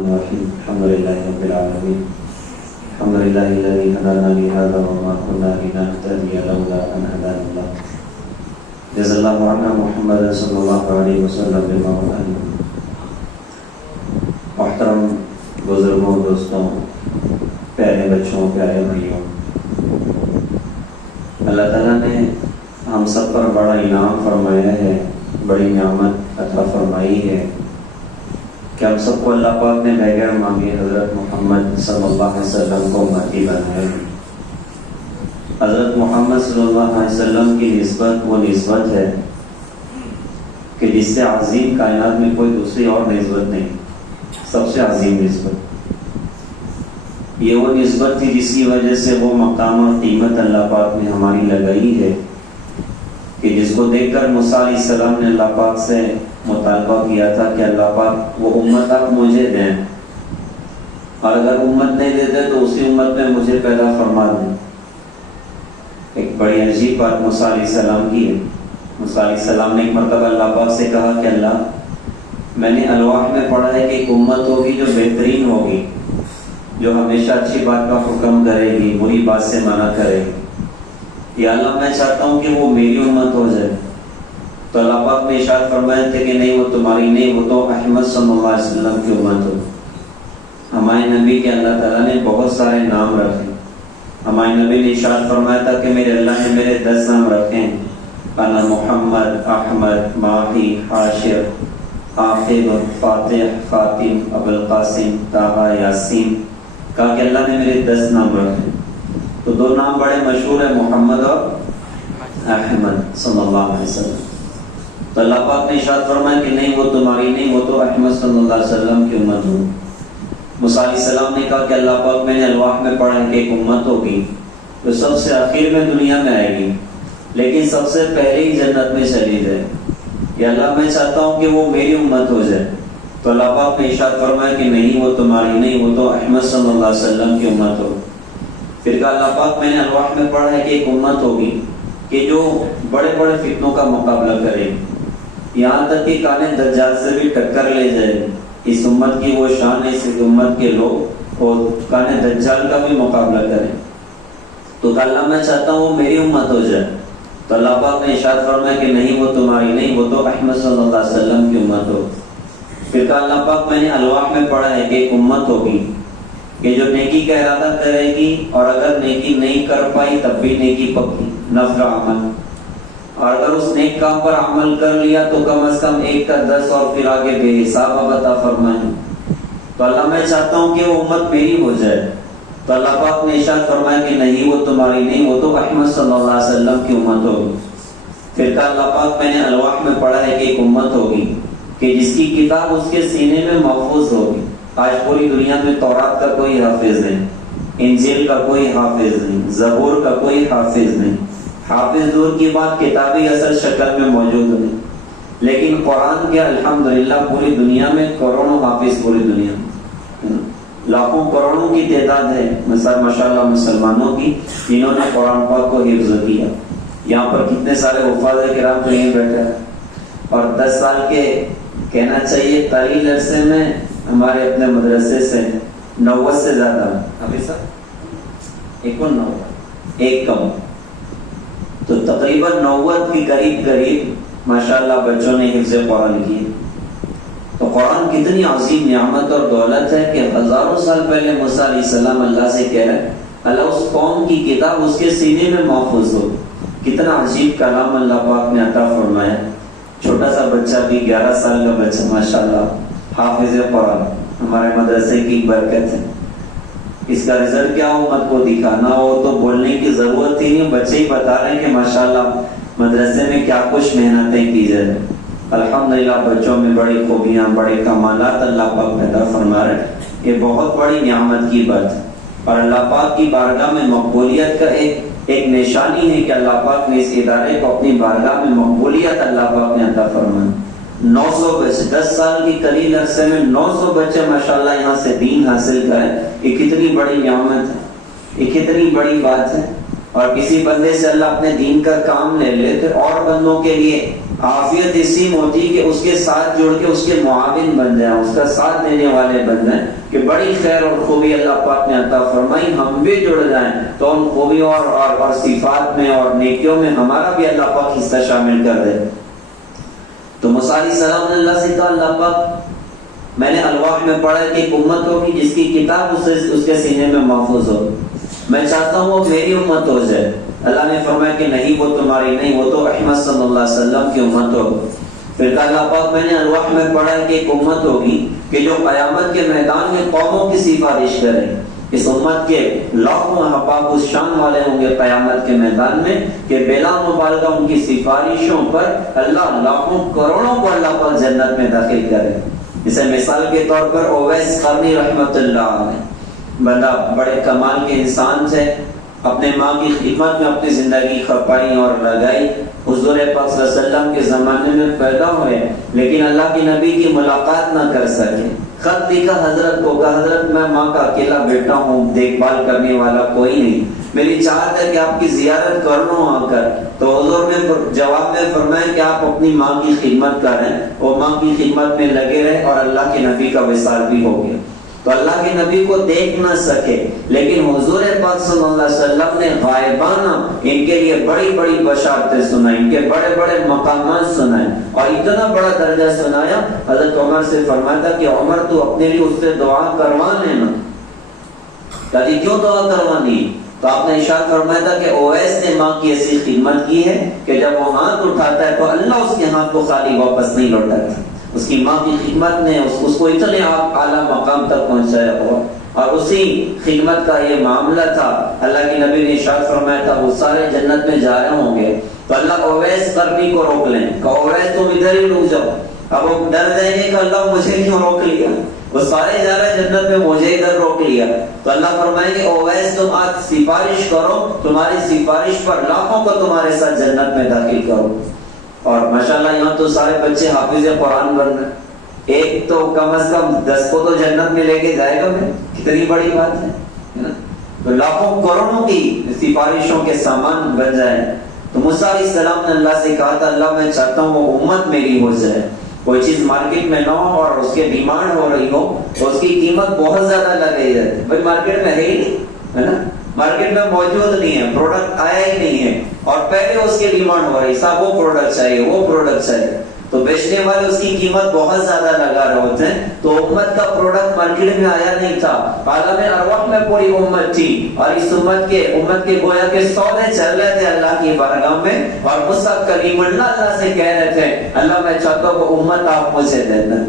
الحمد لله رب العالمين الحمد لله الذي هدانا لهذا وما كنا لنهتدي لولا أن هدانا الله جزا الله عنا محمد صلی اللہ علیہ وسلم بالمعروف. محترم بزرگوں، دوستوں، پیارے بچوں، پیارے بھائیوں، اللہ تعالیٰ نے ہم سب پر بڑا انعام فرمایا ہے، بڑی نعمت عطا فرمائی ہے کہ ہم سب کو اللہ پاک نے بغیر مانگے حضرت محمد صلی اللہ علیہ وسلم کو امتی بنایا ہے. حضرت محمد صلی اللہ علیہ وسلم کی نسبت وہ نسبت ہے کہ جس سے عظیم کائنات میں کوئی دوسری اور نسبت نہیں، سب سے عظیم نسبت. یہ وہ نسبت تھی جس کی وجہ سے وہ مقام اور قیمت اللہ پاک نے ہماری لگائی ہے کہ جس کو دیکھ کر موسیٰ علیہ السلام نے اللہ پاک سے مطالبہ کیا تھا کہ اللہ پاک وہ امت آپ مجھے دیں، اور اگر امت نہیں دیتے تو اسی امت میں مجھے پیدا فرما دیں. ایک بڑی عجیب بات موسیٰ علیہ السلام کی ہے. موسیٰ علیہ السلام نے ایک مرتبہ اللہ پاک سے کہا کہ اللہ، میں نے الواح میں پڑھا ہے کہ ایک امت ہوگی جو بہترین ہوگی، جو ہمیشہ اچھی بات کا حکم کرے گی، بری بات سے منع کرے گی. یا اللہ، میں چاہتا ہوں کہ وہ میری امت ہو جائے. تو اللہ پاک نے ارشاد فرمایا تھے کہ نہیں، وہ تمہاری نہیں، وہ تو احمد صلی اللہ علیہ وسلم کی امت ہو. ہمارے نبی کے اللہ تعالیٰ نے بہت سارے نام رکھے. ہمارے نبی نے ارشاد فرمایا تھا کہ میرے اللہ نے میرے 10 نام رکھے ہیں: انا محمد، احمد، ماہی، حاشر، عاقب، فاتح، فاطم، ابوالقاسم، طٰہٰ، یاسین. کہا کہ اللہ نے میرے 10 نام رکھے. تو 2 نام بڑے مشہور ہیں، محمد اور احمد صلی اللہ علیہ وسلم. تو اللہ پاک نے ارشاد فرمایا کہ نہیں، وہ تمہاری نہیں، وہ تو احمد صلی اللہ علیہ وسلم کی امت ہو. موسیٰ علیہ السلام نے کہا کہ اللہ پاک، میں نے الواح میں پڑھا ہے کہ ایک امت ہوگی جو سب سے آخر میں دنیا میں آئے گی، لیکن سب سے پہلے ہی جنت میں چلی جائے. یا اللہ، میں چاہتا ہوں کہ وہ میری امت ہو جائے. تو اللہ پاک نے ارشاد فرمایا کہ نہیں، وہ تمہاری نہیں، وہ تو احمد صلی اللہ علیہ وسلم کی امت ہو. پھر کہا اللہ پاک، میں نے الواح میں پڑھا ہے کہ ایک امت ہوگی کہ جو بڑے بڑے فتنوں کا مقابلہ کرے، یہاں تک کہ کانے دجال سے بھی ٹکر لے جائے. اس امت کی وہ شان ہے، اس امت کے لوگ اور کانے دجال کا بھی مقابلہ کریں. تو کہا اللہ، میں چاہتا ہوں وہ میری امت ہو جائے. تو اللہ پاک نے ارشاد فرمایا کہ نہیں، وہ تمہاری نہیں، وہ تو احمد صلی اللہ علیہ وسلم کی امت ہو. پھر کہا اللہ پاک، میں نے الواح میں پڑھا ہے کہ ایک امت ہوگی کہ جو نیکی کا ارادہ کرے گی، اور اگر نیکی نہیں کر پائی تب بھی نیکی پکی، نفل عمل، اور اگر اس نیک کام پر عمل کر لیا تو کم از کم 1 کا 10 اور پھر آگے بے حساب عطا فرمائیں. تو اللہ، میں چاہتا ہوں کہ وہ امت میری ہو جائے. تو اللہ پاک نے ارشاد فرمایا کہ نہیں، وہ تمہاری نہیں، وہ تو احمد صلی اللہ علیہ وسلم کی امت ہوگی. پھر کہا اللہ پاک، میں نے الواح میں پڑھا ہے کہ ایک امت ہوگی کہ جس کی کتاب اس کے سینے میں محفوظ ہوگی. آج پوری دنیا میں تورات کا کوئی حافظ نہیں، انجیل کا کوئی حافظ نہیں، زبور کا کوئی حافظ نہیں. حافظ دور کی بات، کتابی اصل شکل میں موجود نہیں. لیکن قرآن کے الحمدللہ پوری دنیا میں کروڑوں حافظ، پوری دنیا میں لاکھوں کروڑوں کی تعداد ہے ماشاءاللہ مسلمانوں کی، جنہوں نے قرآن پاک کو حفظ کیا. یہاں پر کتنے سارے حفاظ کرام جو یہیں بیٹھے ہیں، اور 10 سال کے کہنا چاہیے طویل عرصے میں ہمارے اپنے مدرسے سے 90 سے زیادہ حافظ صاحب، 91 ایک کم، تو تقریباً 90 کے قریب ماشاءاللہ بچوں نے حفظ قرآن کی. تو قرآن کتنی عظیم نعمت اور دولت ہے کہ ہزاروں سال پہلے موسیٰ علیہ السلام اللہ سے کہہ رہے ہیں اللہ اس قوم کی کتاب اس کے سینے میں محفوظ ہو. کتنا عجیب کلام اللہ پاک نے عطا فرمایا. چھوٹا سا بچہ بھی 11 سال کا بچہ ماشاءاللہ حافظ قرآن، ہمارے مدرسے کی برکت ہے. اس کا رزلٹ کیا ہو امت کو دکھانا ہو تو بولنے کی ضرورت ہی نہیں، بچے ہی بتا رہے ہیں کہ ماشاءاللہ مدرسے میں کیا کچھ محنتیں کی جائے. الحمدللہ بچوں میں بڑی خوبیاں، بڑے کمالات اللہ پاک پیدا فرما رہے ہیں. یہ بہت بڑی نعمت کی بات ہے، اور اللہ پاک کی بارگاہ میں مقبولیت کا ایک نشانی ہے کہ اللہ پاک نے اس ادارے کو اپنی بارگاہ میں مقبولیت اللہ پاک نے عطا فرمائی. 900 بچے 10 سال کی قلیل عرصے میں 900 بچے ماشاءاللہ یہاں سے دین حاصل کریں. یہ کتنی بڑی نعمت ہے، یہ کتنی بڑی بات ہے. اور کسی بندے سے اللہ اپنے دین کا کام لے لے تو اور بندوں کے لیے عافیت اسی میں ہوتی کہ اس کے ساتھ جڑ کے اس کے معاون بن جائیں، اس کا ساتھ دینے والے بن جائیں کہ بڑی خیر اور خوبی اللہ پاک نے عطا فرمائی، ہم بھی جڑ جائیں تو ان خوبیوں اور صفات میں اور نیکیوں میں ہمارا بھی اللہ پاک حصہ شامل کر دے۔ تو موسیٰ علیہ السلام نے اللہ سے کہا اللہ پاک میں نے الواح میں پڑھا کہ ایک امت ہوگی جس کی کتاب اس کے سینے میں محفوظ ہو، میں چاہتا ہوں وہ میری امت ہو جائے۔ اللہ نے فرمایا کہ نہیں، وہ تمہاری نہیں، وہ تو احمد صلی اللہ علیہ وسلم کی امت ہو۔ پھر کہا اللہ پاک میں نے الواح میں پڑھا کہ ایک امت ہوگی کہ جو قیامت کے میدان میں قوموں کی سفارش کرے، اس امت کے لاکھوں احباب اس شان والے ہوں گے قیامت کے میدان میں کہ بلا مبالغہ ان کی سفارشوں پر اللہ لاکھوں کروڑوں کو اللہ پاک جنت میں داخل کرے۔ جیسے مثال کے طور پر اویس قرنی رحمت اللہ علیہ، بندہ بڑے کمال کے انسان تھے، اپنے ماں کی خدمت میں اپنی زندگی کھپائی اور لگائی، حضور پاک صلی اللہ علیہ وسلم کے زمانے میں پیدا ہوئے لیکن اللہ کے نبی کی ملاقات نہ کر سکے۔ خط لکھا حضرت کو، کہا حضرت میں ماں کا اکیلا بیٹا ہوں، دیکھ بھال کرنے والا کوئی نہیں، میری چاہت ہے کہ آپ کی زیارت کر لوں آ کر۔ تو حضور نے جواب میں فرمایا کہ آپ اپنی ماں کی خدمت کریں، وہ ماں کی خدمت میں لگے رہے اور اللہ کے نبی کا وصال بھی ہو گیا۔ تو اللہ کے نبی کو دیکھ نہ سکے لیکن حضور پاک صلی اللہ علیہ وسلم نے غائبانہ ان کے لیے بڑی بڑی بشارتیں سنائیں، ان کے بڑے بڑے مقامات سنائے اور اتنا بڑا درجہ سنایا، حضرت عمر سے فرمایا تھا کہ عمر تو اپنے لیے اس سے دعا کروا لینا۔ کہتی کیوں دعا کروانی؟ تو آپ نے ارشاد فرمایا تھا کہ اویس نے ماں کی ایسی خدمت کی ہے کہ جب وہ ہاتھ اٹھاتا ہے تو اللہ اس کے ہاتھ کو خالی واپس نہیں لوٹاتا۔ اس کی ماں کی خدمت نے اس کو اتنے اعلیٰ مقام تک پہنچایا ہوا، اور اسی خدمت کا یہ معاملہ تھا۔ اللہ کے نبی نے ارشاد فرمایا تھا وہ سارے جنت میں جا رہے ہوں گے تو اللہ اویس قرنی کو روک لیں کہ اویس تم ادھر ہی رک جاؤ۔ اب وہ ڈر جائیں گے کہ اللہ مجھے کیوں روک لیا، وہ سارے جا رہے جنت میں، مجھے ادھر روک لیا۔ تو اللہ فرمائے کہ اویس تم آج سفارش کرو، تمہاری سفارش پر لاکھوں کو تمہارے ساتھ جنت میں داخل کرو۔ اور ماشاءاللہ یہاں تو سارے بچے حافظ قرآن بن رہے، ایک تو کم از کم 10 کو تو جنت میں لے کے جائے گا، میں کتنی بڑی بات ہے نا؟ تو لاکھوں کروڑوں کی سفارشوں کے سامان بن جائے۔ تو موسیٰ علیہ السلام نے اللہ سے کہا تھا اللہ میں چاہتا ہوں وہ امت میری ہو جائے، کوئی چیز مارکیٹ میں نہ ہو اور اس کے ڈیمانڈ ہو رہی ہو تو اس کی قیمت بہت زیادہ لگائی جاتی، بھائی مارکیٹ میں ہے ہی نہیں، ہے نا، مارکیٹ میں موجود نہیں ہے، پروڈکٹ آیا ہی نہیں ہے اور پہلے اس کی ڈیمانڈ ہو رہی صاحب وہ پروڈکٹ چاہیے وہ پروڈکٹ چاہیے، تو بیچنے والے اس کی قیمت بہت زیادہ لگا رہے ہوتے ہیں۔ تو امت کا پروڈکٹ مارکیٹ میں آیا نہیں تھا، عالم ارواح میں پوری امت تھی اور اس امت کے گویا کے سودے چل رہے تھے اللہ کی بارگاہ میں، اور موسیٰ کلیم اللہ سے کہہ رہے تھے اللہ میں چاہتا ہوں وہ امت آپ مجھے دے دیں۔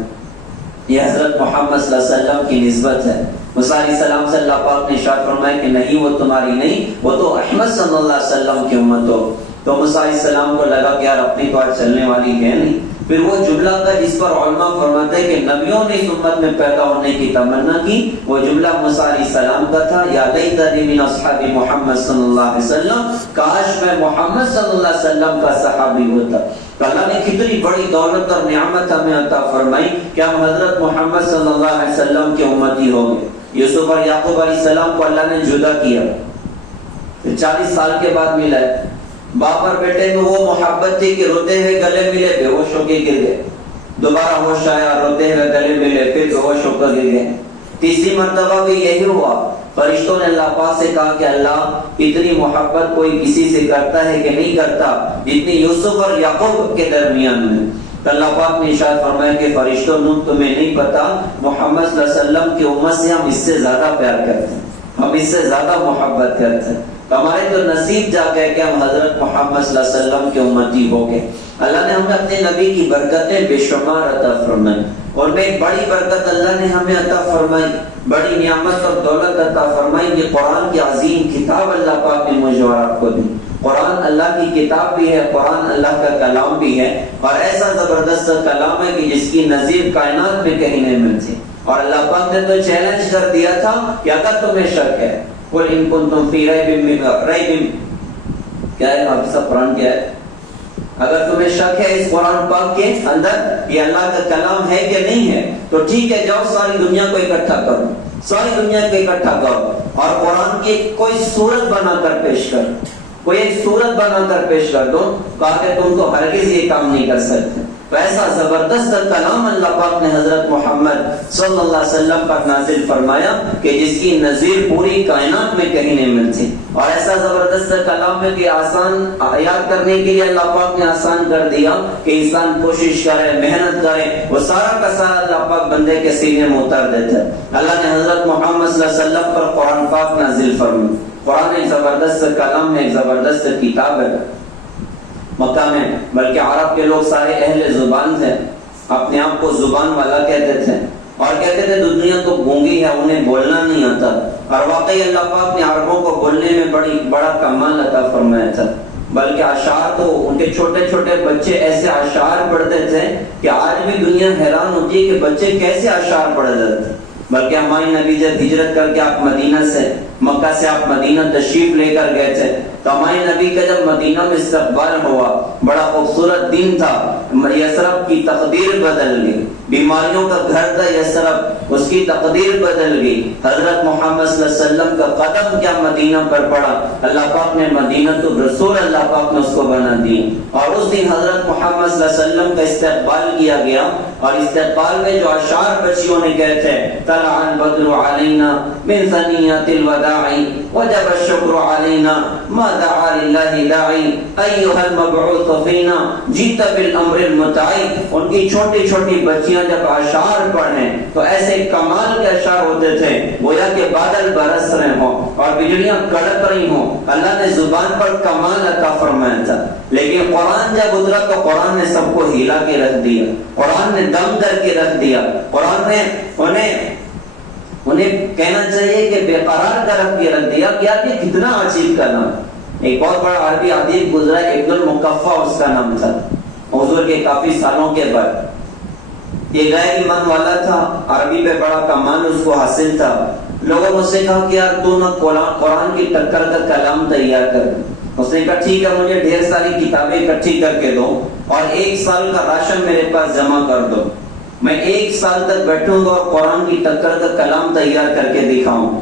یہ حضرت محمد صلی اللہ علیہ وسلم کی نسبت ہے۔ موسیٰ علیہ السلام سے اللہ پاک نے ارشاد فرمایا کہ نہیں وہ تمہاری نہیں، وہ تو احمد صلی اللہ علیہ وسلم کی امت ہو۔ تو موسیٰ علیہ السلام کو لگا کہ یار اپنی تو آج چلنے والی ہے نہیں۔ پھر وہ جملہ کا جس پر علماء فرماتے ہیں کہ نبیوں نے اس امت میں پیدا ہونے کی تمنا کی، وہ جملہ موسیٰ علیہ السلام کا تھا یا لیتنی من اصحاب محمد صلی اللہ علیہ وسلم، کاش میں محمد صلی اللہ علیہ وسلم کا صحابی ہوتا۔ تو اللہ نے کتنی بڑی دولت اور نعمت ہمیں عطا فرمائی کہ ہم حضرت محمد صلی اللہ علیہ وسلم کے امتی ہو گئے۔ یوسف اور یعقوب علیہ السلام کو اللہ نے جدا کیا، 40 سال کے بعد ملا ہے۔ باپ اور بیٹے میں وہ محبت تھی کہ روتے ہوئے گلے ملے، بے ہوش ہو کے گر گئے، دوبارہ ہوش آیا، روتے ہوئے گلے ملے، پھر بے ہوش ہو کر گر گئے۔ تیسری مرتبہ بھی یہی ہوا۔ فرشتوں نے اللہ پاک سے کہا کہ اللہ اتنی محبت کوئی کسی سے کرتا ہے کہ نہیں کرتا جتنی یوسف اور یعقوب کے درمیان میں۔ تو اللہ پاک نے ارشاد فرمایا کہ فرشتوں تمہیں نہیں پتا محمد صلی اللہ علیہ وسلم کی امت سے ہم اس سے زیادہ پیار کرتے ہیں، ہم اس سے زیادہ محبت کرتے ہیں۔ ہمارے تو نصیب جا گئے کہ ہم حضرت محمد صلی اللہ علیہ وسلم کے امتی ہو گئے۔ اللہ نے ہمیں اپنے نبی کی برکتیں بے شمار عطا فرمائی، اور میں ایک بڑی برکت اللہ نے ہمیں عطا فرمائی، بڑی نعمت اور دولت عطا فرمائی کہ قرآن کی عظیم کتاب اللہ پاک نے مجھے اور آپ کو دی۔ قرآن اللہ کی کتاب بھی ہے، قرآن اللہ کا کلام بھی ہے، اور ایسا زبردست کلام ہے کہ جس کی نظیر کائنات میں کہیں نہیں ملتی۔ اور اللہ پاک نے تو چیلنج کر دیا تھا کہ اگر تمہیں شک ہے قل ان کنتم فی ریب کیا ہے آپ سب قرآن کیا ہے، اگر تمہیں شک ہے اس قرآن پاک کے اندر یہ اللہ کا کلام ہے کہ نہیں ہے تو ٹھیک ہے، جاؤ ساری دنیا کو اکٹھا کرو، ساری دنیا کو اکٹھا کرو اور قرآن کی کوئی صورت بنا کر پیش کر، کوئی ایک صورت بنا کر پیش کر دو، کہا کہ تم تو ہرگز یہ کام نہیں کر سکتے۔ ویسا زبردست کلام اللہ پاک نے حضرت محمد صلی اللہ علیہ وسلم پر نازل فرمایا کہ جس کی نظیر پوری کائنات میں کہیں نہیں ملتی، اور ایسا زبردست کلام ہے کہ آسان یاد کرنے کے لیے اللہ پاک نے آسان کر دیا کہ انسان کوشش کرے، محنت کرے، وہ سارا کا سارا اللہ پاک بندے کے سینے میں اتار دیتا ہے۔ اللہ نے حضرت محمد صلی اللہ علیہ وسلم پر قرآن پاک نازل فرمایا۔ قرآن ایک زبردست کلام ہے، ایک زبردست کتاب ہے۔ مکہ میں بلکہ عرب کے لوگ سارے اہل زبان تھے، اپنے آپ کو زبان والا کہتے تھے، اور کہتے تھے دنیا تو گونگی ہے، انہیں بولنا نہیں آتا، اور واقعی اللہ پاک نے عربوں کو بولنے میں بڑا کمال عطا فرمایا تھا۔ بلکہ اشعار تو ان کے چھوٹے چھوٹے بچے ایسے اشعار پڑھتے تھے کہ آج بھی دنیا حیران ہوتی ہے کہ بچے کیسے اشعار پڑھ جاتے ہیں۔ بلکہ ہمارے نبی جب ہجرت کر کے آپ مدینہ سے، مکہ سے آپ مدینہ تشریف لے کر گئے تھے، تو ہمارے نبی کا جب مدینہ میں استقبال ہوا، بڑا خوبصورت دن تھا، یثرب کی تقدیر بدل گئی، بیماریوں کا گھر تھا یثرب، اس کی تقدیر بدل گئی۔ حضرت محمد صلی اللہ علیہ وسلم کا قدم کیا مدینہ پر پڑا، اللہ پاک نے مدینہ تو رسول اللہ پاک نے اس کو بنا دی، اور اس دن حضرت محمد صلی اللہ علیہ وسلم کا استقبال کیا گیا، اور استقبال میں جو اشعار بچیوں نے کہے تھے، طلع البدر علینا من ثنیۃ الوداع وجب الشکر علینا ما دعا للہ داعی ایھا المبعوث فینا جیت بالامر المطاع۔ ان کی چھوٹی چھوٹی بچیاں جب اشعار پڑھیں تو ایسے کمال کے اشعار ہوتے تھے گویا کہ بادل برس رہے ہوں اور بجلیاں کڑک رہی ہوں۔ اللہ نے زبان پر کمال عطا فرمایا تھا، لیکن قرآن جب اترا تو قرآن نے سب کو ہلا کے رکھ دیا، قرآن نے دم کر کے رکھ دیا، قرآن نے انہیں کہنا چاہیے کہ بے قرار کر کے رکھ دیا کہ آپ یہ کتنا عجیب کا نام۔ ایک بہت بڑا عربی ادیب گزرا، ابن المقفع اس کا نام تھا، حضور کے کافی سالوں کے بعد۔ یہ غیر ایمان والا تھا، عربی پہ بڑا کمال اس کو حاصل تھا۔ لوگوں مجھ سے کہا کہ یار تو نہ قرآن کی ٹکر کا کلام تیار کر۔ اس نے کہا ٹھیک ہے، مجھے ڈھیر ساری کتابیں اکٹھی کر کے دو اور 1 سال کا راشن میرے پاس جمع کر دو، میں 1 سال تک بیٹھوں گا اور قرآن کی ٹکر کا کلام تیار کر کے دکھاؤں۔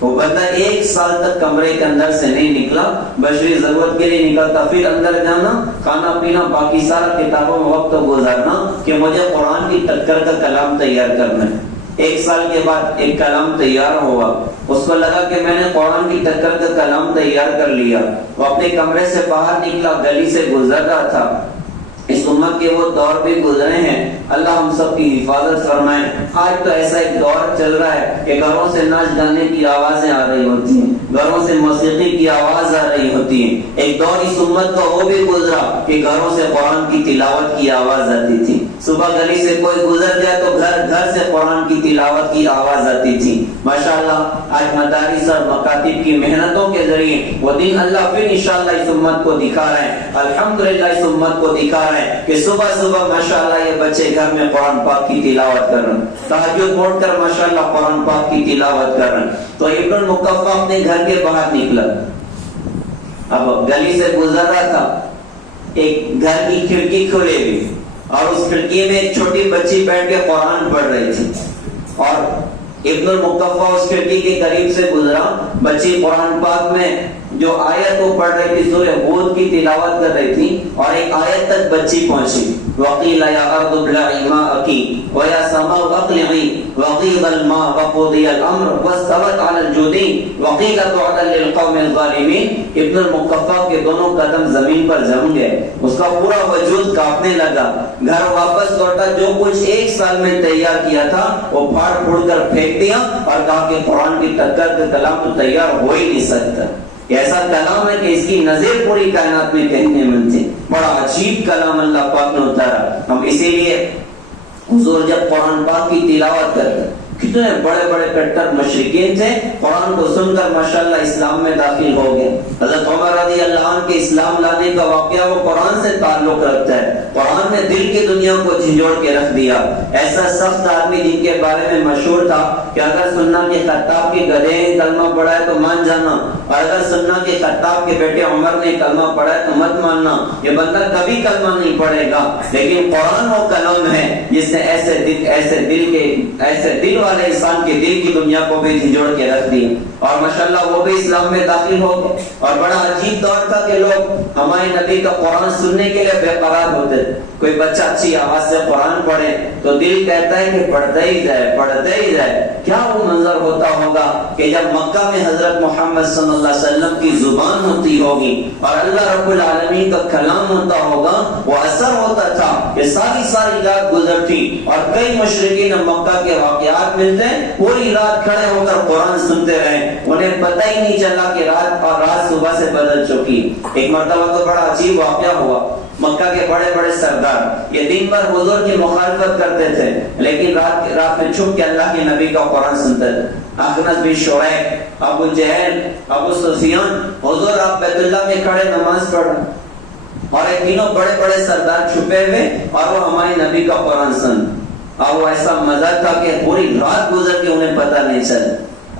وہ بندہ 1 سال تک کمرے کے اندر سے نہیں نکلا، بشری ضرورت کے لیے نکلتا، پھر اندر جانا، کھانا پینا، باقی سارا کتابوں میں وقت گزارنا کہ مجھے قرآن کی ٹکر کا کلام تیار کرنا ہے۔ 1 سال کے بعد ایک کلام تیار ہوا، اس کو لگا کہ میں نے قرآن کی ٹکر کا کلام تیار کر لیا۔ وہ اپنے کمرے سے باہر نکلا، گلی سے گزر رہا تھا۔ اس امت کے وہ دور بھی گزرے ہیں، اللہ ہم سب کی حفاظت فرمائے۔ آج تو ایسا ایک دور چل رہا ہے کہ گھروں سے ناچ گانے کی آوازیں آ رہی ہوتی ہیں، گھروں سے موسیقی کی آواز آ رہی ہوتی ہے۔ ایک دور اس امت کا وہ بھی گزرا کہ گھروں سے قرآن کی تلاوت کی آواز آتی تھی۔ صبح گلی سے کوئی گزر جائے تو گھر سے قرآن کی تلاوت کی آواز آتی تھی۔ ماشاءاللہ آج مدارس اور مکاتب کی محنتوں کے ذریعے وہ دن اللہ پھر انشاءاللہ اس امت کو دکھا رہے ہیں، الحمدللہ اس امت کو دکھا رہے ہیں کہ صبح صبح ماشاءاللہ یہ بچے گھر میں قرآن پاک کی تلاوت کر رہے ہیں، تہجد پڑھ کر ماشاءاللہ قرآن پاک کی تلاوت کر رہے ہیں۔ تو ابن المقفع اپنے گھر کے باہر نکلا، اب گلی سے گزر رہا تھا، ایک گھر کی کھڑکی کھلے ہوئی اور اس کھڑکی میں ایک چھوٹی بچی بیٹھ کے قرآن پڑھ رہی تھی، اور ابن المقفع اس کھڑکی کے قریب سے گزرا، بچی قرآن پاک میں جو آیت وہ پڑھ رہی تھی سورہ ہود کی تلاوت کر رہی تھی، اور ایک آیت تک بچی پہنچی، وَقِيلَ يَا أَرْضُ ابْلَعِي مَاءَكِ وَيَا سَمَاءُ أَقْلِعِي وَغِيضَ الْمَاءُ وَقُضِيَ الْأَمْرُ وَاسْتَوَتْ عَلَى الْجُودِيِّ وَقِيلَ بُعْدًا لِلْقَوْمِ الظَّالِمِينَ۔ ابن المقفع کے دونوں قدم زمین پر جم گئے، اس کا پورا وجود کانپنے لگا، گھر واپس لوٹا، جو کچھ 1 سال میں تیار کیا تھا وہ پھاڑ پھوڑ کر پھینک دیا اور کہا کہ قرآن کی ٹکر کا کلام تو تیار ہو ہی نہیں سکتا۔ ایسا کلام ہے کہ اس کی نظیر پوری کائنات میں کہیں نہیں ملتی، بڑا عجیب کلام اللہ پاک نے اتارا۔ ہم اسی لیے حضور جب قرآن پاک کی تلاوت کرتے، کتنے بڑے بڑے کٹر مشرکین تھے، قرآن کو سن کر ماشاءاللہ اسلام میں داخل ہو گئے۔ حضرت عمر رضی اللہ عنہ کے اسلام لانے کا واقعہ وہ قرآن سے تعلق رکھتا ہے، قرآن نے دل کی دنیا کو جھنجھوڑ کے رکھ دیا۔ ایسا سخت آدمی جن کے بارے میں مشہور تھا کہ اگر سننا کے خطاب کے گدھے نے کلمہ پڑھا ہے تو مان جانا، اور اگر سننا کے خطاب کے بیٹے عمر نے کلمہ پڑھا ہے تو مت ماننا، یہ بندہ کبھی کلمہ نہیں پڑھے گا۔ لیکن قرآن وہ کلام ہے جس نے ایسے دل والے انسان کے دل کی دنیا کو بھی جھنجھوڑ کے رکھ دیا، اور ماشاءاللہ وہ بھی اسلام میں داخل ہو گئے۔ اور بڑا عجیب دور تھا کہ لوگ ہمارے نبی کا قرآن سننے کے لیے بے قرار ہوتے تھے۔ کوئی بچہ اچھی آواز سے قرآن پڑھے تو دل کہتا ہے کہ پڑھتے ہی جائے پڑھتے ہی جائے۔ کیا وہ منظر ہوتا ہوگا کہ جب مکہ میں حضرت محمد صلی اللہ علیہ وسلم کی زبان ہوتی ہوگی اور اللہ رب العالمین کا کلام ہوتا ہوگا، وہ اثر ہوتا تھا کہ ساری رات گزرتی اور کئی مشرکین مکہ کے واقعات ملتے ہیں، پوری رات کھڑے ہو کر قرآن سنتے رہے، انہیں پتہ ہی نہیں چلا کہ رات صبح سے بدل چکی۔ ایک مرتبہ تو بڑا عجیب واقعہ ہوا، مکہ کے بڑے بڑے سردار یہ دن بھر حضور کی مخالفت کرتے تھے، لیکن رات میں چھپ کے اللہ کے نبی کا قرآن سنتے تھے۔ اخنس بن شریح، ابو جہل، ابو سفیان، حضور آپ بیت اللہ میں کھڑے نماز پڑھ رہے اور یہ تینوں بڑے بڑے سردار چھپے ہوئے اور وہ ہمارے نبی کا قرآن سن۔ اب وہ ایسا مزہ تھا کہ پوری رات گزر کے انہیں پتہ نہیں چلا۔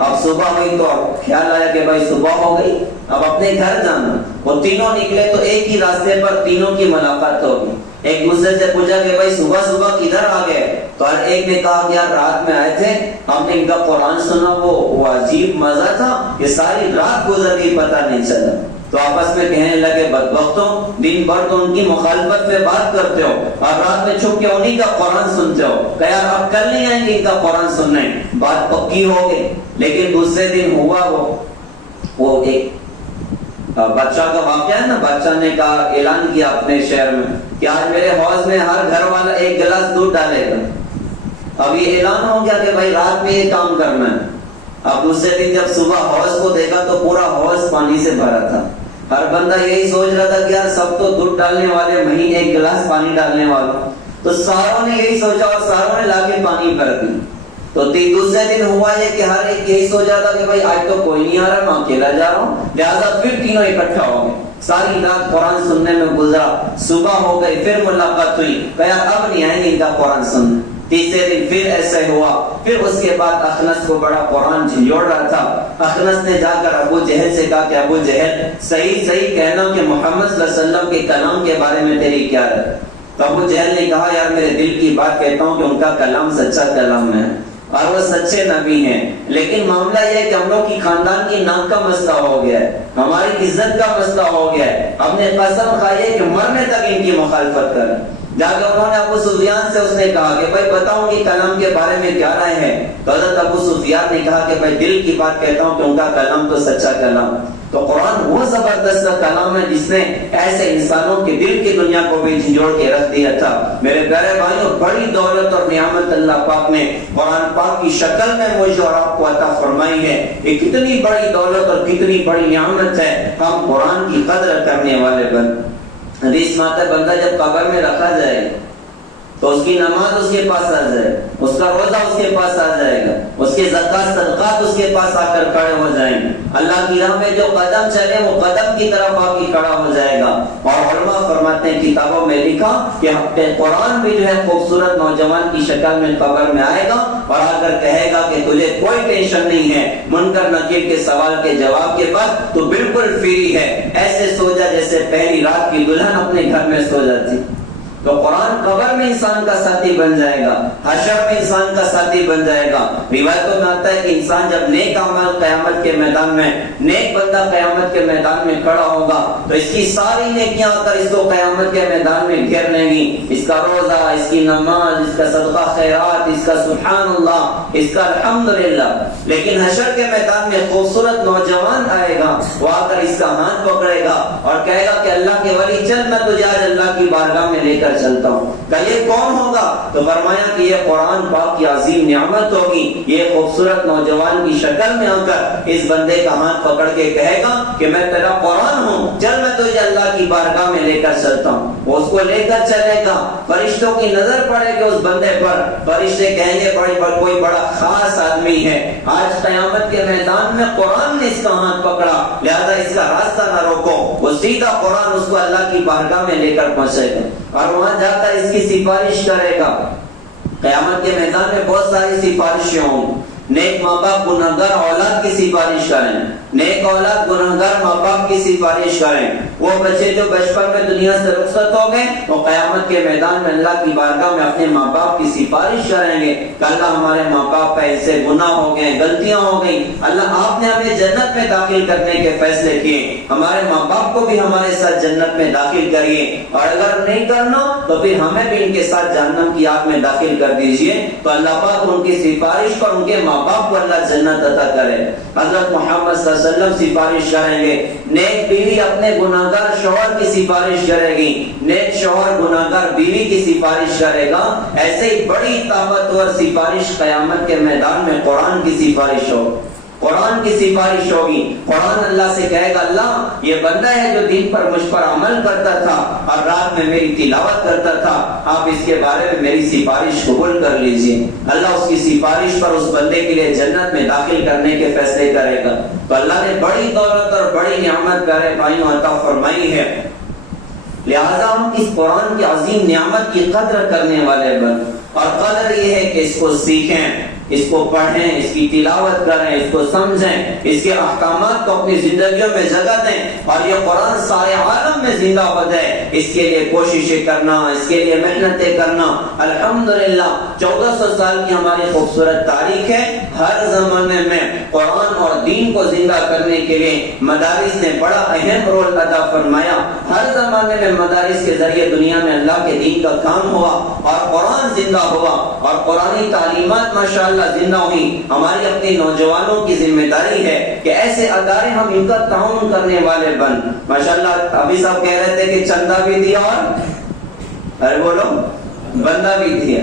اب صبح ہوئی تو خیال آیا کہ بھائی صبح ہو گئی، اب اپنے گھر جانا۔ وہ تینوں نکلے تو ایک ہی راستے پر تینوں کی ملاقات ہوگی۔ ایک دوسرے سے پوچھا کہ بھائی صبح صبح کدھر آ گئے؟ تو ہر ایک نے کہا کہ یار رات میں آئے تھے، ہم نے ان کا قرآن سنا، وہ عجیب مزہ تھا کہ ساری رات گزر گئی پتہ نہیں چلا۔ تو آپس میں کہنے لگے بدبختوں، دن بھر تو ان کی مخالفت پہ بات کرتے ہو اور رات میں چھپ کے انہی کا قرآن سنتے ہو، کہ یار اب کل نہیں آئیں گے ان کا قرآن سننے۔ بات پکی ہو گئی، لیکن دوسرے دن ہوا وہ ایک بادشاہ کا واقعہ ہے نا، بادشاہ نے کہا، اعلان کیا اپنے شہر میں کہ آج میرے حوض میں ہر گھر والا ایک گلاس دودھ ڈالے گا۔ اب یہ اعلان ہو گیا کہ بھائی رات میں یہ کام کرنا ہے۔ اب دوسرے دن جب صبح حوض کو دیکھا تو پورا حوض پانی سے بھرا تھا۔ ہر بندہ یہی سوچ رہا تھا کہ یار سب تو دودھ ڈالنے والے، میں ہی ایک گلاس پانی ڈالنے والا۔ تو ساروں نے یہی سوچا اور ساروں نے لا کے پانی بھر دی۔ تو دوسرے دن ہوا یہ کہ ہر ایک یہی سوچا تھا کہ بھائی آج تو کوئی نہیں آ رہا، میں اکیلا جا رہا ہوں، لہٰذا پھر تینوں اکٹھا ہو گئے۔ ساری رات قرآن سننے میں گزرا، صبح ہو گئی، پھر ملاقات ہوئی، کہا اب نہیں آئیں گے ان کا قرآن سننے۔ تیسرے دن پھر ایسا ہوا، پھر اس کے بعد اخنس کو بڑا قرآن جھنجھوڑ رہا تھا۔ اخنس نے جا کر ابو جہل سے کہا کہ ابو جہل صحیح کہنا کہ محمد صلی اللہ علیہ وسلم کے کلام کے بارے میں تیری کیا ہے؟ تو ابو جہل نے کہا یار میرے دل کی بات کہتا ہوں کہ ان کا کلام سچا کلام ہے اور وہ سچے نبی ہیں، لیکن معاملہ یہ ہے کہ ہم لوگ کی خاندان کی نام کا مسئلہ ہو گیا ہے، ہماری عزت کا مسئلہ ہو گیا ہے، ہم نے قسم کھائی ہے کہ مرنے تک ان کی مخالفت کریں۔ جا کے انہوں نے ابو سفیان سے اس نے کہا کہ بھائی بتاؤ کہ کلام کے بارے میں کیا رائے ہے؟ تو حضرت ابو سفیان نے کہا کہ بھائی دل کی بات کہتا ہوں کہ ان کا کلام تو سچا کلام۔ تو قرآن وہ زبردست کلام ہے جس نے ایسے انسانوں کے دل کی دنیا کو بھی جھنجھوڑ کے رکھ دیا تھا۔ میرے پیارے بھائیوں، بڑی دولت اور نعمت اللہ پاک نے قرآن پاک کی شکل میں مجھے اور آپ کو عطا فرمائی ہے۔ یہ کتنی بڑی دولت اور کتنی بڑی نعمت ہے، ہم قرآن کی قدر کرنے والے بن۔ حدیث میں آتا ہے بندہ جب قبر میں رکھا جائے تو اس کی نماز اس کے پاس آ جائے، اس کا روزہ اس کے پاس آ جائے گا، اس کے زکات صدقات اس کے پاس آ کر کھڑے ہو جائیں گے، اللہ کی راہ میں جو قدم چلے وہ قدم کی طرف آ کے کھڑا ہو جائے گا۔ اور علماء فرماتے ہیں کتابوں میں لکھا کہ قرآن بھی جو ہے خوبصورت نوجوان کی شکل میں قبر میں آئے گا اور آ کر کہے گا کہ تجھے کوئی ٹینشن نہیں ہے، منکر نکیر کے سوال کے جواب کے بعد تو بالکل فری ہے، ایسے سو جا جیسے پہلی رات کی دلہن اپنے گھر میں سو جاتی۔ تو قرآن قبر میں انسان کا ساتھی بن جائے گا، حشر میں انسان کا ساتھی بن جائے گا۔ روایتوں میں آتا ہے کہ انسان جب نیک عمل قیامت کے میدان میں، نیک بندہ قیامت کے میدان میں کھڑا ہوگا تو اس کی ساری نیکیاں آ کر اس کو قیامت کے میدان میں گھیر لیں گی، اس کا روزہ، اس کی نماز، اس کا صدقہ خیرات، اس کا سبحان اللہ، اس کا الحمدللہ۔ لیکن حشر کے میدان میں خوبصورت نوجوان آئے گا، وہ آ کر اس کا ہاتھ پکڑے گا اور کہے گا کہ اللہ کے ولی چل، میں تجھے آج اللہ کی بارگاہ میں لے کر چلتا ہوں۔ کہ یہ کون ہوگا؟ تو فرمایا کہ یہ قرآن پاک کی عظیم نعمت ہوگی، یہ خوبصورت نوجوان کی شکل میں آ کر اس بندے کا ہاتھ پکڑ کے کہے گا کہ میں تیرا قرآن ہوں، چل میں تجھے اللہ کی بارگاہ میں لے کر چلتا ہوں۔ وہ اس کو لے کر چلے گا، فرشتوں کی نظر پڑے گی اس بندے پر، فرشتے کہیں گے کوئی بڑا خاص آدمی ہے، آج قیامت کے میدان میں قرآن نے اس کا ہاتھ پکڑا، لہذا اس کا راستہ نہ روکو۔ وہ سیدھا قرآن اس کو اللہ کی بارگاہ میں لے کر پہنچے گا اور وہاں جا کر اس کی سفارش کرے گا۔ قیامت کے میدان میں بہت ساری سفارشیں ہوں، نیک ماں باپ گناہگار اولاد اولاد کی سفارش کریں، نیک اولاد گنہگار ماں باپ کی سفارش کریں۔ وہ بچے جو بچپن میں دنیا سے رخصت ہو گئے وہ قیامت کے میدان میں اللہ کی بارگاہ میں اپنے ماں باپ کی سفارش کریں گے کہ اللہ ہمارے ماں باپ کا ایسے گناہ ہو گئے، غلطیاں ہو گئی، اللہ آپ نے ہمیں جنت میں داخل کرنے کے فیصلے کیے، ہمارے ماں باپ کو بھی ہمارے ساتھ جنت میں داخل کریے، اور اگر نہیں کرنا تو پھر ہمیں بھی ان کے ساتھ جہنم کی آگ میں داخل کر دیجئے۔ تو اللہ پاک ان کی سفارش پر ان کے ماں باپ کو اللہ جنت عطا کرے۔ حضرت محمد صلی اللہ علیہ وسلم سفارش کریں گے، نیک بیوی اپنے گناہگار شوہر کی سفارش کرے گی، نیک شوہر گناہگار بیوی کی سفارش کرے گا۔ ایسے ہی بڑی طاقتور سفارش قیامت کے میدان میں قرآن کی سفارش ہو، قرآن کی سفارش ہوگی۔ قرآن اللہ سے کہے گا اللہ یہ بندہ ہے جو دین پر مجھ پر عمل کرتا تھا اور رات میں میری تلاوت کرتا تھا، آپ اس کے بارے میں میری سفارش قبول کر لیجئے۔ اللہ اس کی سفارش پر اس بندے کے لیے جنت میں داخل کرنے کے فیصلے کرے گا۔ تو اللہ نے بڑی دولت اور بڑی نعمت پیارے بھائیوں عطا فرمائی ہے، لہذا ہم اس قرآن کی عظیم نعمت کی قدر کرنے والے بن، اور قدر یہ ہے کہ اس کو سیکھیں، اس کو پڑھیں، اس کی تلاوت کریں، اس کو سمجھیں، اس کے احکامات کو اپنی زندگیوں میں جگہ دیں، اور یہ قرآن سارے عالم میں زندہ ہو جائے، اس کے لیے کوششیں کرنا، اس کے لیے محنتیں کرنا۔ الحمدللہ 1400 سال کی ہماری خوبصورت تاریخ ہے، ہر زمانے میں قرآن اور دین کو زندہ کرنے کے لیے مدارس نے بڑا اہم رول ادا فرمایا۔ ہر زمانے میں مدارس کے ذریعے دنیا میں اللہ کے دین کا کام ہوا اور قرآن زندہ ہوا، اور قرآنی تعلیمات ماشاءاللہ زندہ ہوئی۔ ہماری اپنی نوجوانوں کی ذمہ داری ہے کہ ایسے ادارے ہم ان کا تعاون کرنے والے بن۔ ماشاءاللہ ابھی صاحب کہہ رہے تھے کہ چندہ بھی دیا اور ارے بولو بندہ بھی دیا،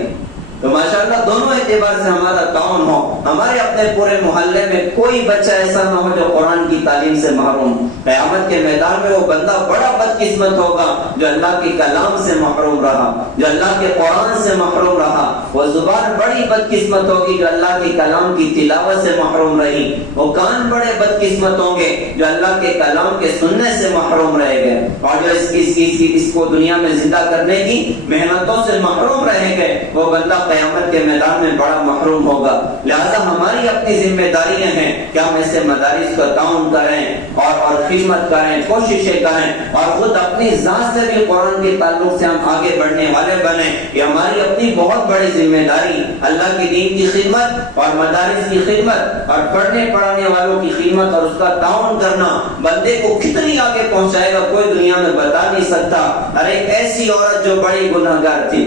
تو ماشاءاللہ دونوں اعتبار سے ہمارا تعاون ہو۔ ہمارے اپنے پورے محلے میں کوئی بچہ ایسا نہ ہو جو قرآن کی تعلیم سے محروم۔ قیامت کے میدان میں وہ بندہ بڑا بدقسمت ہوگا جو اللہ کے کلام سے محروم رہا، جو اللہ کے قرآن سے محروم رہا۔ وہ زبان بڑی بدقسمت ہوگی جو اللہ کے کلام کی تلاوت سے محروم رہی۔ وہ کان بڑے بدقسمت ہوں گے جو اللہ کے کلام کے سننے سے محروم رہے گئے، اور جو اس کو دنیا میں زندہ کرنے کی محنتوں سے محروم رہے گئے وہ بندہ قیامت کے میدان میں بڑا محروم ہوگا۔ لہذا ہماری اپنی ذمہ داریاں ہیں کہ ہم ایسے مدارس کا تعاون کریں اور خدمت کریں، کوششیں کریں، اور خود اپنی ذات سے بھی قرآن کے تعلق سے ہم آگے بڑھنے والے بنیں۔ یہ ہماری اپنی بہت بڑی ذمہ داری، اللہ کے دین کی خدمت اور مدارس کی خدمت اور پڑھنے پڑھانے والوں کی خدمت اور اس کا تعاون کرنا بندے کو کتنی آگے پہنچائے گا کوئی دنیا میں بتا نہیں سکتا۔ ارے ایک ایسی عورت جو بڑی گناہگار تھی،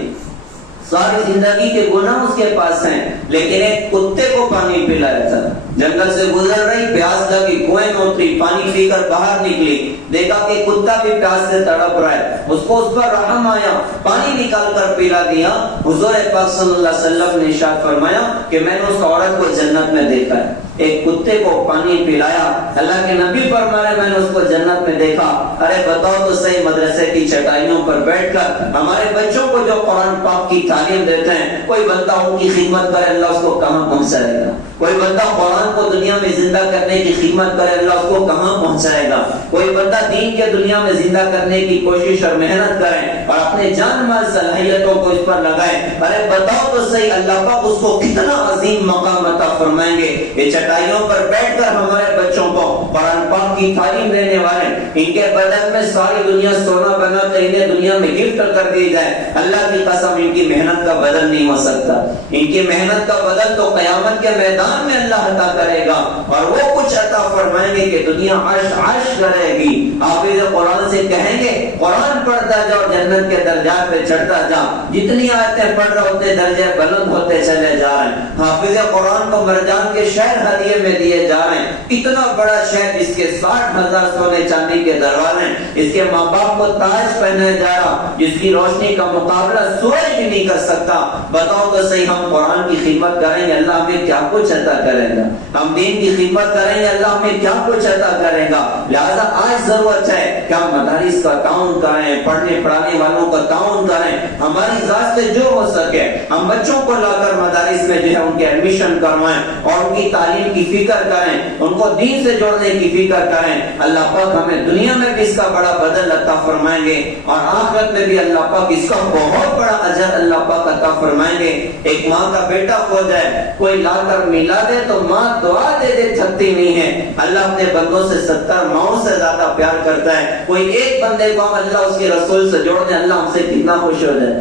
ساری زندگی کے گناہ اس کے پاس ہیں، لیکن ایک کتے کو پانی پلایا تھا، جنگل سے گزر رہی، پیاس لگی، کنویں میں اتری، پانی پی کر باہر نکلی، دیکھا کہ کتا بھی پیاس سے تڑپ رہا ہے، اس کو اس پر رحم آیا، پانی نکال کر پلا دیا۔ حضور پاک صلی اللہ علیہ وسلم نے ارشاد فرمایا کہ میں نے اس عورت کو جنت میں دیکھا ہے، ایک کتے کو پانی پلایا۔ اللہ کے نبی فرمایا میں نے اس کو جنت میں دیکھا۔ ارے بتاؤ تو صحیح، مدرسے کی چٹائیوں پر بیٹھ کر ہمارے بچوں کو جو قرآن پاک کی تعلیم دیتے ہیں، کوئی بندہ ان کی خدمت کرے اللہ اس کو کہاں پہنچائے گا؟ کوئی بندہ قرآن کو دنیا میں زندہ کرنے کی خدمت کرے اللہ اس کو کہاں پہنچائے گا؟ کوئی بندہ دین کے دنیا میں زندہ کرنے کی کوشش اور محنت کرے اور اپنے جان مال صلاحیتوں کو اس پر لگائے، ارے بتاؤ تو صحیح اللہ پاک اس کو کتنا عظیم مقام عطا فرمائیں گے۔ یہ چٹائیوں پر بیٹھ کر ہمارے بچوں کو قرآن پاک کی تعلیم دینے والے، ان کے بدن میں ساری دنیا سونا بنا کر انہیں دنیا میں گفٹ کر دی جائے، اللہ کی قسم ان کی محنت کا بدل نہیں ہو سکتا۔ ان کی محنت کا بدل تو قیامت کے میدان میں اللہ عطا کرے گا، اور وہ کچھ عطا فرمائیں گے کہ دنیا عرش عرش کرے گی۔ حافظ قرآن سے کہیں گے قرآن پڑھتا جا اور جنت کے درجات پہ چڑھتا جا، جتنی آیتیں پڑھ رہے اتنے درجے بلند ہوتے چلے جا رہے ہیں۔ حافظ قرآن کو مرجان کے شہر ہدیے میں دیے جا رہے ہیں، اتنا بڑا شہر جس کے 60,000 سونے چاندی کے دروازے ہیں، اس کے ماں باپ کو تاج پہنایا جا رہا، جس کی روشنی کا مقابلہ سورج بھی نہیں کر سکتا۔ بتاؤ تو صحیح، ہم قرآن کی خدمت کریں گے اللہ ہمیں کیا کچھ عطا کرے گا؟ ہم دین کی خدمت کریں گے اللہ ہمیں کیا کچھ عطا کرے گا؟ لہذا آج ضرورت ہے کہ ہم مدارس کا تعاون کریں، پڑھنے پڑھانے والوں کا تعاون کریں، ہماری ذات سے جو ہو سکے ہم بچوں کو لا کر مدارس میں جو ہے ان کے ایڈمیشن کروائیں اور ان کی تعلیم کی فکر کریں، ان کو دین سے جوڑنے کی فکر کریں۔ اللہ پاک ہمیں دنیا میں بھی اس کا بڑا بدل عطا فرمائیں گے، اور آخرت میں بھی اللہ پاک اس کا بہت بڑا اجر اللہ پاک عطا فرمائیں گے۔ ایک ماں کا بیٹا ہو جائے، کوئی لا کر ملا دے تو ماں دعا دے دے تھکتی نہیں ہے. اللہ اپنے بندوں سے 70 ماؤں سے زیادہ پیار کرتا ہے. کوئی ایک بندے کو ہم اللہ اس کے رسول سے جوڑ دیں, اللہ ہم سے کتنا خوش ہو جائے.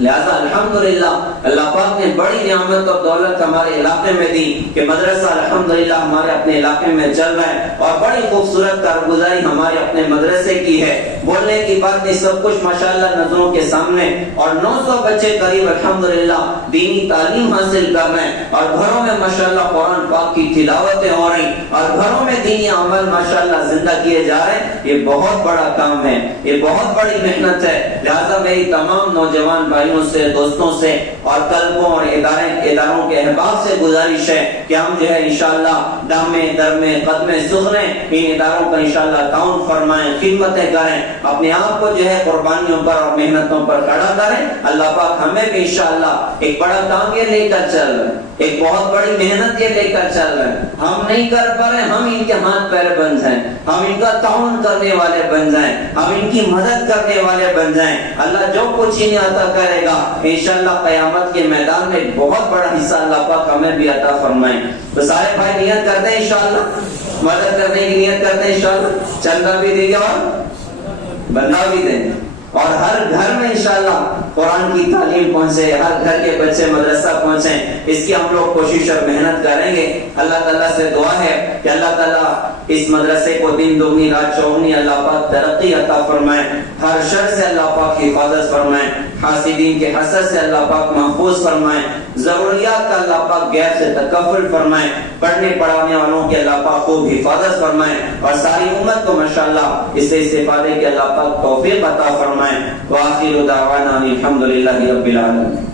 لہذا الحمدللہ اللہ پاک نے بڑی نعمت اور دولت ہمارے علاقے میں دی کہ مدرسہ الحمدللہ ہمارے اپنے علاقے میں چل رہا ہے, اور بڑی خوبصورت کارگزاری ہمارے اپنے مدرسے کی ہے. بولنے کی بات نہیں, سب کچھ ماشاءاللہ نظروں کے سامنے, اور 900 بچے قریب الحمدللہ دینی تعلیم حاصل کر رہے ہیں, اور گھروں میں ماشاءاللہ قرآن پاک کی تلاوتیں ہو رہی, اور گھروں میں دینی عمل ماشاءاللہ زندہ کیے جا رہے ہیں. یہ بہت بڑا کام ہے, یہ بہت بڑی محنت ہے. لہذا میری تمام نوجوان بھائیوں سے, دوستوں سے, اور طلبوں اور اداروں کے احباب سے گزارش ہے کہ ہم جو ہے انشاءاللہ دامے درمے قدمے سخنے ان اداروں کا انشاءاللہ تعاون فرمائیں, خدمتیں کریں, اپنے آپ کو جو ہے قربانیوں پر اور محنتوں پر کھڑا کریں. اللہ پاک ہمیں بھی انشاءاللہ ایک بڑا کام یہ لے کر چل رہے ہیں, ایک بہت بڑی محنت یہ لے کر چل رہے ہیں. ہم نہیں کر پا رہے, ہم ان کے ہاتھ پیر بن جائیں, ہم ان کا تعاون کرنے والے بن جائیں, ہم ان کی مدد کرنے والے بن جائیں. اللہ جو کچھ انہیں عطا کرے گا انشاءاللہ قیامت کے میدان میں بہت بڑا حصہ اللہ پاک ہمیں بھی عطا فرمائیں. تو سارے بھائی نیت کرتے ہیں انشاءاللہ, مدد کرنے کی نیت کرتے ہیں انشاءاللہ, چندہ بھی دیں گے اور بندہ بھی دیں, اور ہر گھر میں انشاءاللہ قرآن کی تعلیم پہنچے, ہر گھر کے بچے مدرسہ پہنچیں. اس کی ہم لوگ کوشش اور محنت کریں گے. اللہ تعالیٰ سے دعا ہے کہ اللہ تعالیٰ اس مدرسے کو دن دگنی رات چوگنی اللہ پاک ترقی عطا فرمائے, ہر شر سے اللہ پاک حفاظت فرمائے, حاسدین کے حسد سے اللہ پاک محفوظ فرمائے, ضروریات کا اللہ پاک غیر سے تکفل فرمائے, پڑھنے پڑھانے والوں کے اللہ پاک خوب حفاظت فرمائے, اور ساری امت کو ماشاءاللہ اس سے استفادے کے اللہ پاک توفیق عطا فرمائے. وآخر دعوانا الحمدللہ رب العالمین.